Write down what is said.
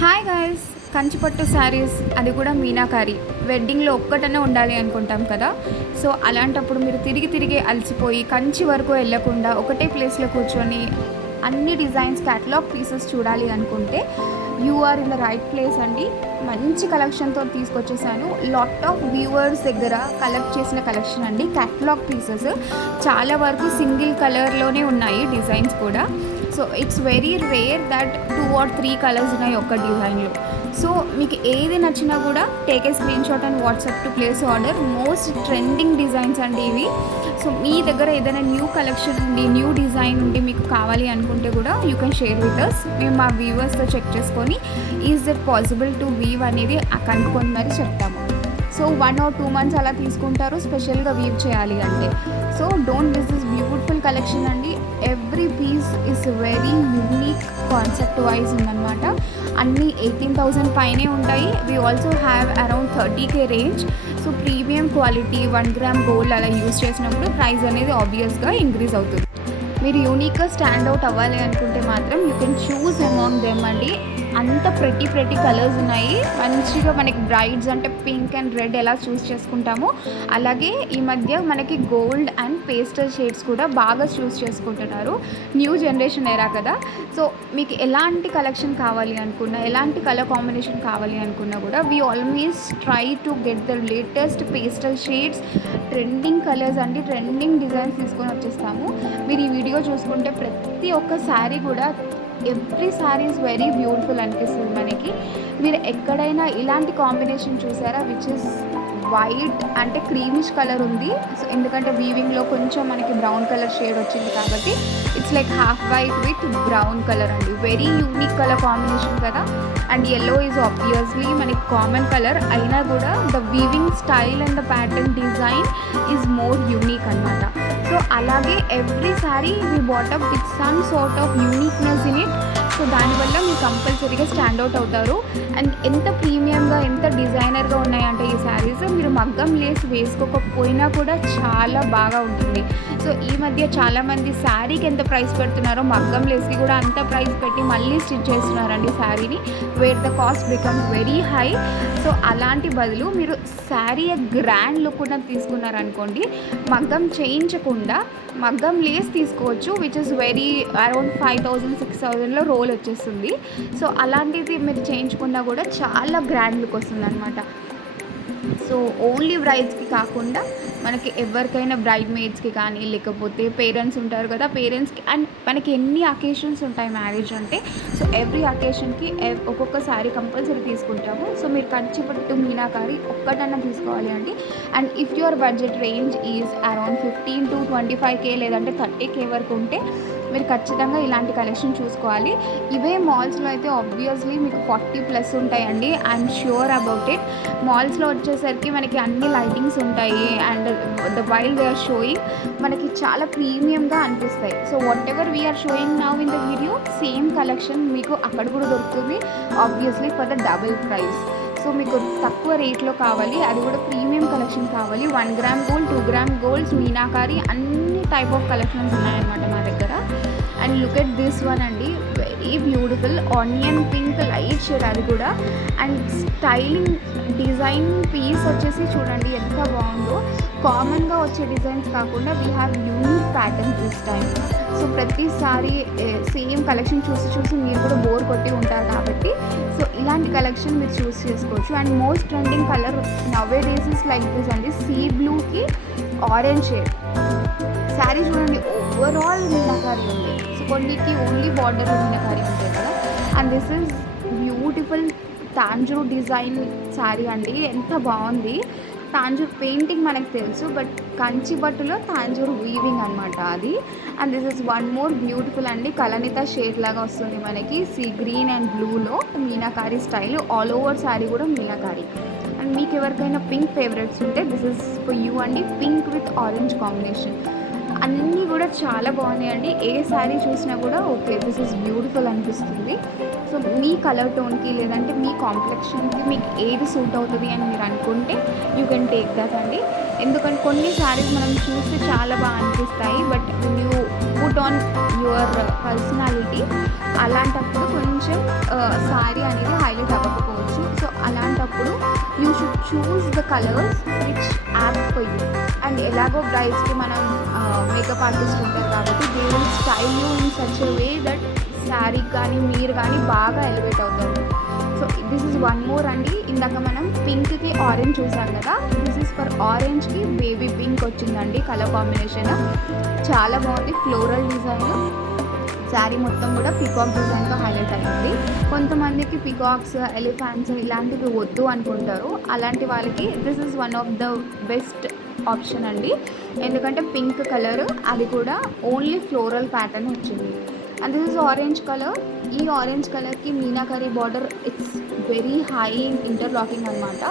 Hi guys, కంచిపట్టు శారీస్ అది కూడా మీనాకారి వెడ్డింగ్లో ఒక్కటనే ఉండాలి అనుకుంటాం కదా. సో అలాంటప్పుడు మీరు తిరిగి తిరిగి అలసిపోయి కంచి వరకు వెళ్ళకుండా ఒకటే ప్లేస్లో కూర్చొని అన్ని డిజైన్స్ క్యాటలాగ్ పీసెస్ చూడాలి అనుకుంటే you are in the right place అండి. మంచి కలెక్షన్తో తీసుకొచ్చేసాను. లాట్ ఆఫ్ వ్యూవర్స్ దగ్గర కలెక్ట్ చేసిన కలెక్షన్ అండి. క్యాటలాగ్ పీసెస్ చాలా వరకు సింగిల్ కలర్లోనే ఉన్నాయి, డిజైన్స్ కూడా. So it's very rare that 2 or 3 colours ఉన్నాయి ఒక్క డిజైన్లో. సో మీకు ఏది నచ్చినా కూడా take a screenshot and WhatsApp to place order. Most trending designs అండి ఇవి. సో మీ దగ్గర ఏదైనా న్యూ కలెక్షన్ ఉండి న్యూ డిజైన్ ఉండి మీకు కావాలి అనుకుంటే కూడా you can share with us. మేము మా వ్యూవర్స్తో చెక్ చేసుకొని is that possible to weave అనేది కనుక్కొని మరి చెప్తాము. సో 1 or 2 months అలా తీసుకుంటారు స్పెషల్గా వీవ్ చేయాలి అంటే. So don't miss this beautiful collection అండి. Every piece is very unique, concept wise ఉందన్నమాట. అన్నీ 18,000 పైనే ఉంటాయి. We also have around 30K range. So premium quality 1 gram gold అలా యూజ్ చేసినప్పుడు ప్రైస్ అనేది ఆబ్వియస్గా ఇంక్రీజ్ అవుతుంది. మీరు యూనిక్గా స్టాండ్ అవుట్ అవ్వాలి అనుకుంటే మాత్రం you can choose among them అండి. అంత ప్రతి కలర్స్ ఉన్నాయి. మంచిగా మనకి బ్రైడ్స్ అంటే పింక్ అండ్ రెడ్ ఎలా చూస్ చేసుకుంటామో అలాగే ఈ మధ్య మనకి గోల్డ్ అండ్ పేస్టల్ షేడ్స్ కూడా బాగా చూస్ చేసుకుంటున్నారు. న్యూ జనరేషన్ ఎరా కదా. సో మీకు ఎలాంటి కలెక్షన్ కావాలి అనుకున్నా, ఎలాంటి కలర్ కాంబినేషన్ కావాలి అనుకున్నా కూడా we always try to get the latest pastel shades, trending colours అండి, ట్రెండింగ్ డిజైన్స్ తీసుకొని వచ్చేస్తాము. మీరు ఈ వీడియో చూసుకుంటే ప్రతి ఒక్క శారీ కూడా every sari is very beautiful అనిపిస్తుంది మనకి. మీరు ఎక్కడైనా ఇలాంటి కాంబినేషన్ చూసారా, విచ్ ఇస్ వైట్ అంటే క్రీమిష్ కలర్ ఉంది. సో ఎందుకంటే వీవింగ్లో కొంచెం మనకి బ్రౌన్ కలర్ షేడ్ వచ్చింది కాబట్టి it's like half white with brown colour అండి. వెరీ యూనిక్ కలర్ కాంబినేషన్ కదా. అండ్ ఎల్లో ఈజ్ ఆబ్వియస్లీ మనకి కామన్ కలర్ అయినా కూడా the weaving style and the pattern design is more unique అనమాట. సో అలాగే every sari we బాటప్ with some sort of uniqueness in it. So దానివల్ల మీరు కంపల్సరీగా standout అవుతారు. అండ్ ఎంత ప్రీమియంగా, ఎంత డిజైనర్గా ఉన్నాయంటే ఈ శారీస్, మీరు మగ్గం లేస్ వేసుకోకపోయినా కూడా చాలా బాగా ఉంటుంది. సో ఈ మధ్య చాలామంది శారీకి ఎంత ప్రైస్ పెడుతున్నారో మగ్గం లేస్కి కూడా అంత ప్రైస్ పెట్టి మళ్ళీ స్టిచ్ చేస్తున్నారండి శారీని, wear the cost becomes very high. So అలాంటి బదులు మీరు శారీ గ్రాండ్ లుక్ కూడా తీసుకున్నారనుకోండి, మగ్గం చేయించకుండా మగ్గం లేస్ తీసుకోవచ్చు, విచ్ ఇస్ వెరీ అరౌండ్ 5,000-6,000లో రోల్ వచ్చేస్తుంది. సో అలాంటిది మీరు చేయించుకున్నా కూడా చాలా గ్రాండ్ లుక్ వస్తుంది అనమాట. సో ఓన్లీ బ్రైడ్స్కి కాకుండా మనకి ఎవరికైనా బ్రైడ్ మేడ్స్కి కానీ లేకపోతే పేరెంట్స్ ఉంటారు కదా, పేరెంట్స్కి అండ్ మనకి ఎన్ని అకేషన్స్ ఉంటాయి మ్యారేజ్ అంటే. సో ఎవ్రీ అకేషన్కి ఒక్కొక్క శారీ కంపల్సరీ తీసుకుంటాము. సో మీరు కంచిపట్టు మీనాకారి ఒక్కటన్నా తీసుకోవాలి అండి. And if your budget range is around 15 to 25K లేదంటే 30K వరకు ఉంటే మీరు ఖచ్చితంగా ఇలాంటి కలెక్షన్ చూసుకోవాలి. ఇవే మాల్స్లో అయితే ఆబ్వియస్లీ మీకు 40+ ఉంటాయండి. I'm sure about it. మాల్స్లో వచ్చేసరికి మనకి అన్ని లైటింగ్స్ ఉంటాయి and the while we're showing మనకి చాలా ప్రీమియంగా అనిపిస్తాయి. So whatever we're showing now in the video same collection మీకు అక్కడ కూడా దొరుకుతుంది, obviously for the double price. So మీకు తక్కువ రేట్లో కావాలి, అది కూడా ప్రీమియం కలెక్షన్ కావాలి. 1 gram gold, 2 gram golds, meenakari అన్ని టైప్ ఆఫ్ కలెక్షన్స్ ఉన్నాయన్నమాట మా దగ్గర. And look at this one అండి, very beautiful onion pink light shade అది కూడా. అండ్ స్టైలింగ్ డిజైన్ పీస్ వచ్చేసి చూడండి ఎంత బాగుందో. కామన్గా వచ్చే డిజైన్స్ కాకుండా we have unique patterns this time. So ప్రతిసారి సేమ్ కలెక్షన్ చూసి మీరు కూడా బోర్ కొట్టి ఉంటారు కాబట్టి సో ఇలాంటి కలెక్షన్ మీరు చూస్ చేసుకోవచ్చు. And most trending colour nowadays is like this అండి, సీ బ్లూకి ఆరెంజ్ షేడ్ శారీ చూడండి. ఓవరాల్ మీనాకారి ఉంది. సో కొన్నిటికి ఓన్లీ బార్డర్ మీనాకారి ఉంటాయి కదా. And this is beautiful Tanjore design sari అండి, ఎంత బాగుంది. తాంజూర్ పెయింటింగ్ మనకు తెలుసు, బట్ కంచి బట్టులో తాంజూర్ వీవింగ్ అనమాట అది. And this is one more beautiful అండి, కలనిత షేడ్ లాగా వస్తుంది మనకి, సీ గ్రీన్ అండ్ బ్లూలో meenakari style. All over sari కూడా మీనాకారి. అండ్ మీకు ఎవరికైనా పింక్ ఫేవరెట్స్ ఉంటే దిస్ ఇస్ ఫర్ యూ అండి, పింక్ విత్ ఆరెంజ్ కాంబినేషన్. అన్నీ కూడా చాలా బాగున్నాయండి. ఏ శారీ చూసినా కూడా ఓకే దిస్ ఇస్ బ్యూటిఫుల్ అనిపిస్తుంది. సో మీ కలర్ టోన్కి లేదంటే మీ కాంప్లెక్షన్కి మీకు ఏది సూట్ అవుతుంది అని మీరు అనుకుంటే యూ కెన్ టేక్ దట్ అండి. ఎందుకంటే కొన్ని శారీస్ మనం చూస్తే చాలా బాగా అనిపిస్తాయి, but you put on your personality. అలాంటప్పుడు కొంచెం శారీ అనేది హైలైట్ అవ్వకపోవచ్చు. సో అలాంటప్పుడు you should choose the colours which apt for you. And ఎలాగో బ్రైడ్స్కి మనం మేకప్ ఆర్టిస్ట్ ఉంటారు కాబట్టి they will style you in such a way that sari కానీ మీరు కానీ బాగా ఎలివేట్ అవుతారు. So this is one more అండి. ఇందాక మనం పింక్కి ఆరెంజ్ చూసాం కదా, దిస్ ఈజ్ ఫర్ ఆరెంజ్కి బేబీ పింక్ వచ్చిందండి కలర్ కాంబినేషన్. చాలా బాగుంది. ఫ్లోరల్ డిజైన్, శారీ మొత్తం కూడా పికాక్ డిజైన్తో హైలైట్ అయ్యింది. కొంతమందికి పికాక్స్, ఎలిఫాంట్స్ ఇలాంటివి వద్దు అనుకుంటారు. అలాంటి వాళ్ళకి this is one of the best option అండి. ఎందుకంటే పింక్ కలర్, అది కూడా ఓన్లీ ఫ్లోరల్ ప్యాటర్న్ వచ్చింది. And this is orange colour. ఈ ఆరెంజ్ కలర్కి meenakari border, it's very high interlocking అనమాట.